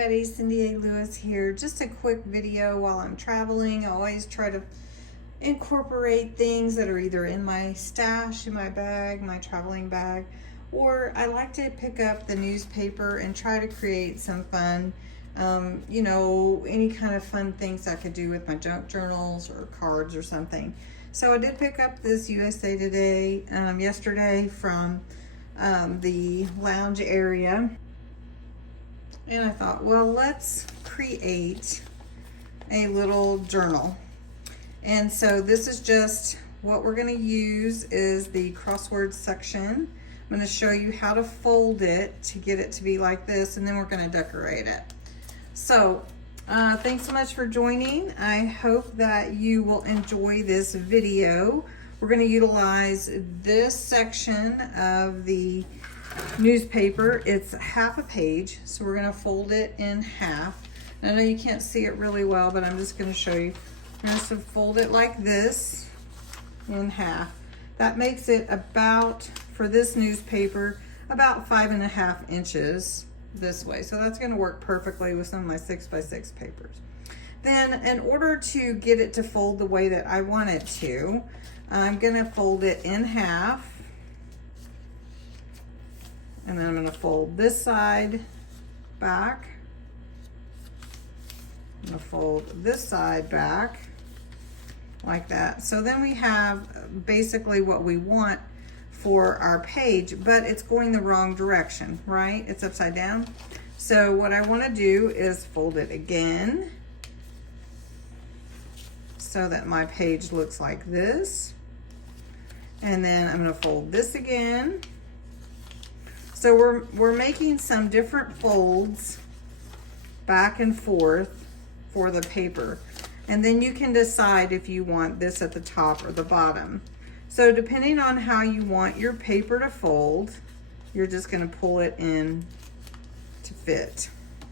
everybody, Cindy A. Lewis here. Just a quick video while I'm traveling. I always try to incorporate things that are either in my stash, in my bag, my traveling bag, or I like to pick up the newspaper and try to create some fun, you know, any kind of fun things I could do with my junk journals or cards or something. So I did pick up this USA Today yesterday from the lounge area. And I thought, well, let's create a little journal. And so this is just what we're going to use is the crossword section. I'm going to show you how to fold it to get it to be like this, and then we're going to decorate it. So thanks so much for joining. I hope that you will enjoy this video. We're going to utilize this section of the newspaper. It's half a page, so we're going to fold it in half. I know you can't see it really well, but I'm just going to show you. I'm going to fold it like this in half. That makes it about, for this newspaper, about 5.5 inches this way. So that's going to work perfectly with some of my 6x6 papers. Then in order to get it to fold the way that I want it to, I'm going to fold it in half. And then I'm going to fold this side back. I'm going to fold this side back like that. So then we have basically what we want for our page, but it's going the wrong direction, right? It's upside down. So what I want to do is fold it again so that my page looks like this. And then I'm going to fold this again. So we're making some different folds back and forth for the paper. And then you can decide if you want this at the top or the bottom. So depending on how you want your paper to fold, you're just going to pull it in to fit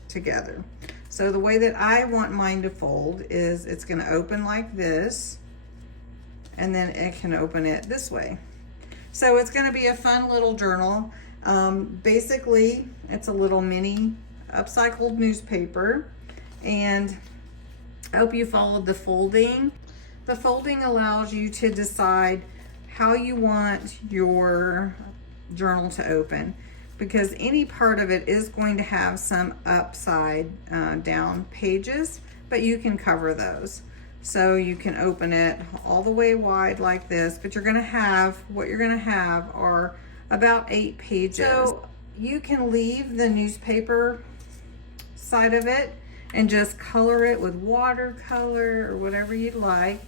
together. So the way that I want mine to fold is it's going to open like this, and then it can open it this way. So it's going to be a fun little journal. Basically, it's a little mini upcycled newspaper, and I hope you followed the folding. The folding allows you to decide how you want your journal to open, because any part of it is going to have some upside down pages, but you can cover those. So you can open it all the way wide like this, but what you're gonna have are about 8 pages. So you can leave the newspaper side of it and just color it with watercolor or whatever you'd like.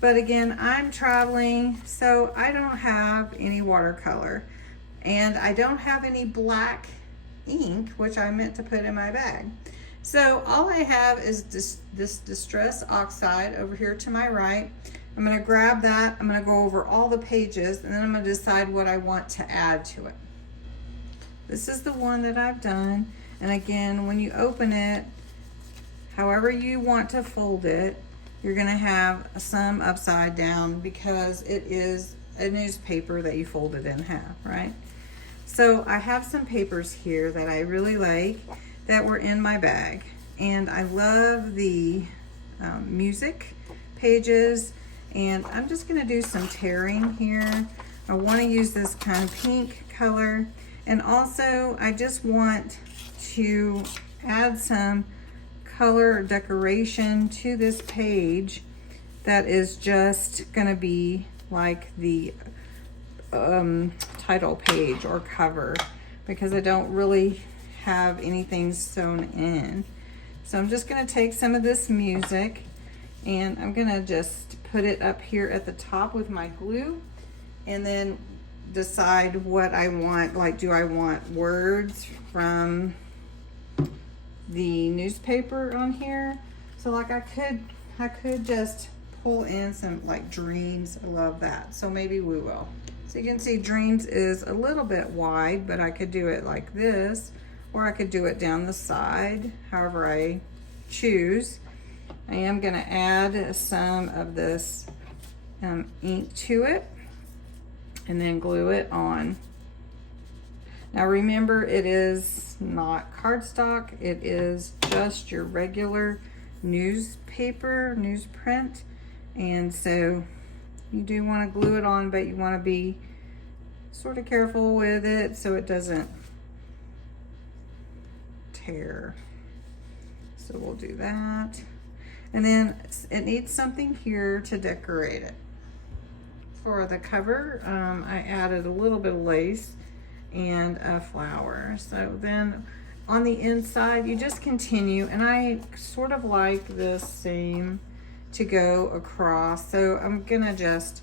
But again, I'm traveling, so I don't have any watercolor, and I don't have any black ink, which I meant to put in my bag. So all I have is this Distress Oxide over here to my right. I'm going to grab that. I'm going to go over all the pages, and then I'm going to decide what I want to add to it. This is the one that I've done. And again, when you open it, however you want to fold it, you're going to have some upside down because it is a newspaper that you folded in half, right? So I have some papers here that I really like that were in my bag. And I love the music pages. And I'm just going to do some tearing here. I want to use this kind of pink color. And also, I just want to add some color decoration to this page that is just going to be like the title page or cover, because I don't really have anything sewn in. So I'm just going to take some of this music, and I'm going to just put it up here at the top with my glue, and then decide what I want. Like, do I want words from the newspaper on here? So like I could just pull in some like dreams. I love that. So maybe we will. So you can see dreams is a little bit wide, but I could do it like this, or I could do it down the side, however I choose. I am going to add some of this ink to it and then glue it on. Now remember, it is not cardstock, it is just your regular newspaper, newsprint. And so you do want to glue it on, but you want to be sort of careful with it so it doesn't tear. So we'll do that. And then it needs something here to decorate it. For the cover, I added a little bit of lace and a flower. So then on the inside, you just continue, and I sort of like this same to go across. So I'm just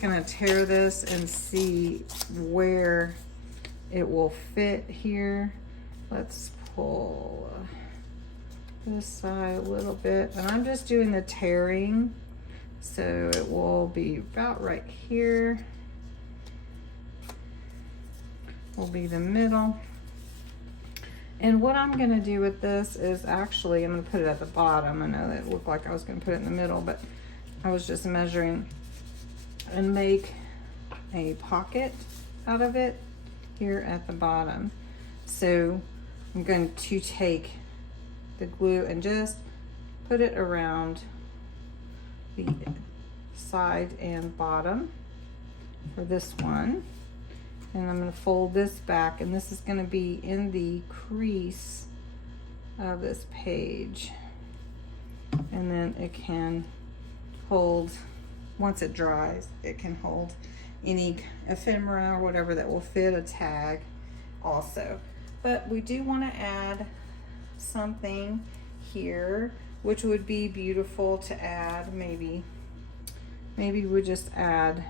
gonna tear this and see where it will fit here. Let's pull this side a little bit, and I'm just doing the tearing, so it will be about right here. Will be the middle. And what I'm gonna do with this is actually, I'm gonna put it at the bottom. I know that it looked like I was gonna put it in the middle, but I was just measuring, and make a pocket out of it here at the bottom. So I'm going to take the glue and just put it around the side and bottom for this one. And I'm going to fold this back, and this is going to be in the crease of this page. And then it can hold, once it dries, it can hold any ephemera or whatever that will fit a tag also. But we do want to add something here, which would be beautiful to add. Maybe we just add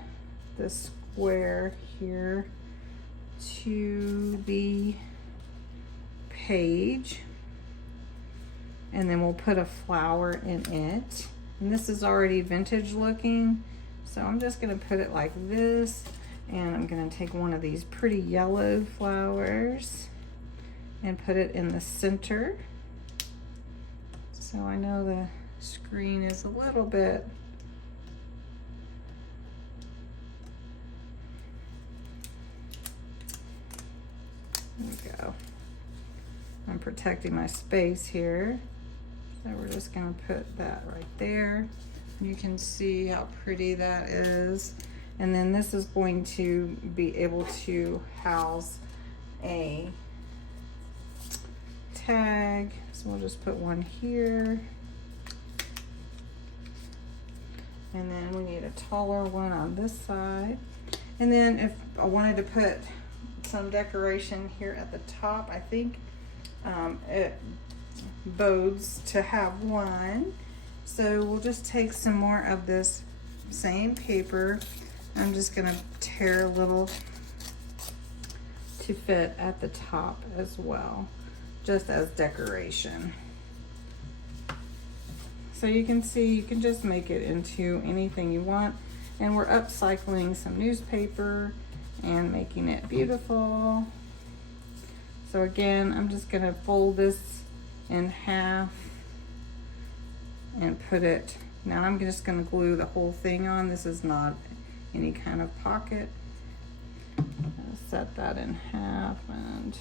this square here to the page, and then we'll put a flower in it. And this is already vintage looking, so I'm just gonna put it like this, and I'm gonna take one of these pretty yellow flowers and put it in the center. So I know the screen is a little bit there we go. I'm protecting my space here. So we're just gonna put that right there. You can see how pretty that is. And then this is going to be able to house a tag. So we'll just put one here. And then we need a taller one on this side. And then if I wanted to put some decoration here at the top, I think it bodes to have one. So we'll just take some more of this same paper. I'm just gonna tear a little to fit at the top as well, just as decoration. So you can see, you can just make it into anything you want. And we're upcycling some newspaper and making it beautiful. So again, I'm just gonna fold this in half and put it, now I'm just gonna glue the whole thing on. This is not any kind of pocket. I'll set that in half and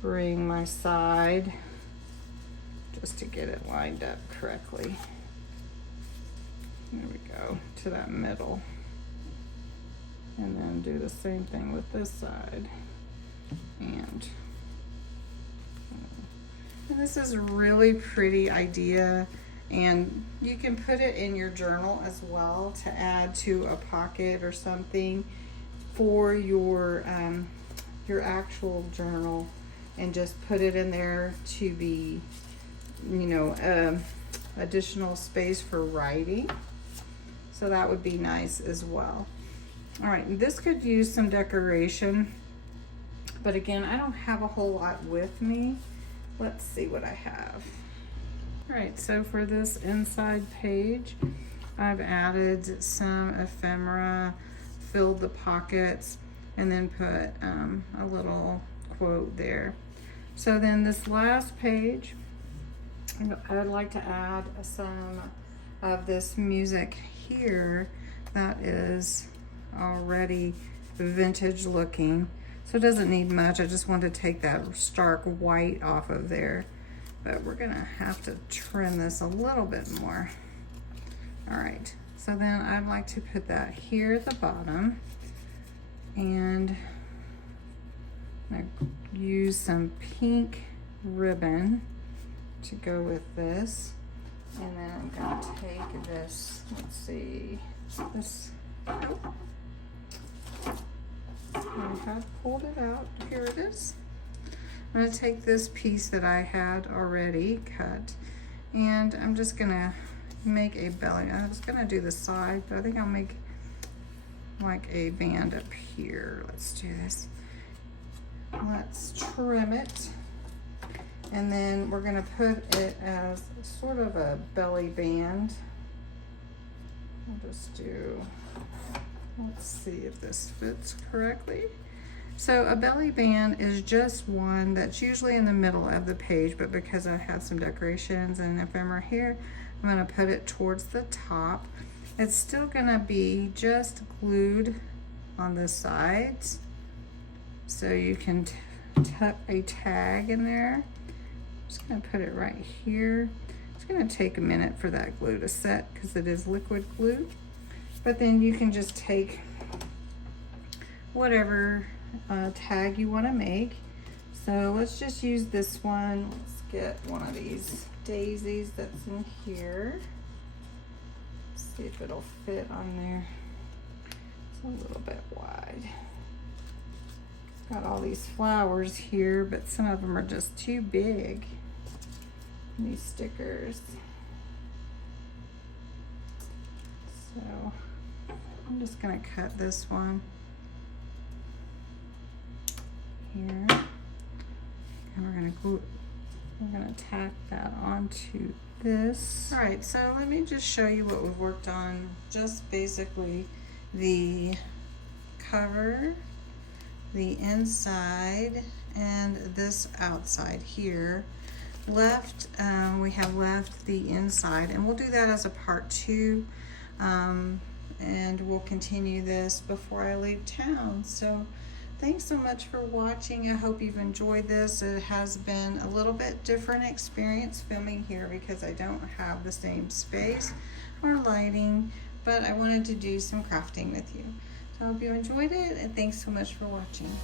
bring my side just to get it lined up correctly. There we go, to that middle. And then do the same thing with this side. And this is a really pretty idea, and you can put it in your journal as well to add to a pocket or something for your actual journal, and just put it in there to be, you know, additional space for writing. So that would be nice as well. All right, this could use some decoration, but again, I don't have a whole lot with me. Let's see what I have. All right, so for this inside page, I've added some ephemera, filled the pockets, and then put a little quote there. So then this last page, I would like to add some of this music here that is already vintage looking. So it doesn't need much. I just want to take that stark white off of there. But we're gonna have to trim this a little bit more. All right, so then I'd like to put that here at the bottom. And I'm gonna use some pink ribbon to go with this. And then I'm gonna take this, let's see, this, oh, I have pulled it out, here it is. I'm gonna take this piece that I had already cut, and I'm just gonna make a belly. I was gonna do the side, but I think I'll make like a band up here. Let's do this. Let's trim it. And then we're gonna put it as sort of a belly band. I'll just do, let's see if this fits correctly. So a belly band is just one that's usually in the middle of the page, but because I have some decorations and ephemera here, I'm gonna put it towards the top. It's still gonna be just glued on the sides. So you can tuck a tag in there. Just gonna put it right here. It's gonna take a minute for that glue to set because it is liquid glue. But then you can just take whatever tag you wanna make. So let's just use this one. Let's get one of these daisies that's in here. See if it'll fit on there. It's a little bit wide. Got all these flowers here, but some of them are just too big. These stickers. So I'm just gonna cut this one here, and we're gonna tack that onto this. All right, so let me just show you what we've worked on. Just basically the cover, the inside, and this outside here. We have left the inside, and we'll do that as a part 2, and we'll continue this before I leave town. So thanks so much for watching. I hope you've enjoyed this. It has been a little bit different experience filming here because I don't have the same space or lighting, but I wanted to do some crafting with you. So I hope you enjoyed it, and thanks so much for watching.